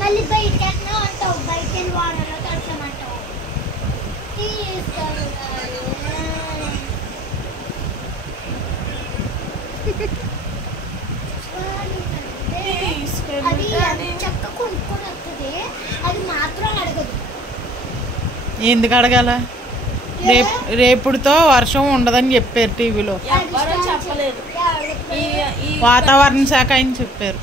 మళ్ళీ బయటకి అంటావు, బయట వాడలో తడసమంటావు. అది చక్క కొనుక్కొని వస్తుంది, అది మాత్రం అడగదు. ఎందుకు అడగాల? రేపుడుతో వర్షం ఉండదని చెప్పారు టీవీలో, వాతావరణ శాఖ అని చెప్పారు.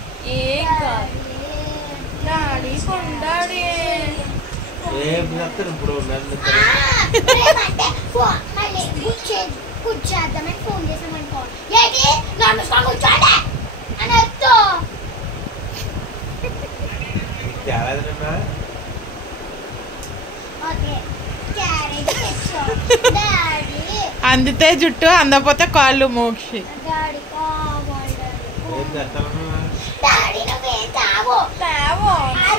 ఫోన్ చేసామనుకో, కూర్చోండి అని వద్దు. అందితే జుట్టు, అందకపోతే కాళ్ళు. మోక్షి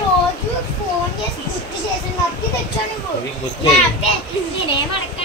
రోజు ఫోన్ చేసి గుర్తు చేసిన తెచ్చాను. నేనేమడక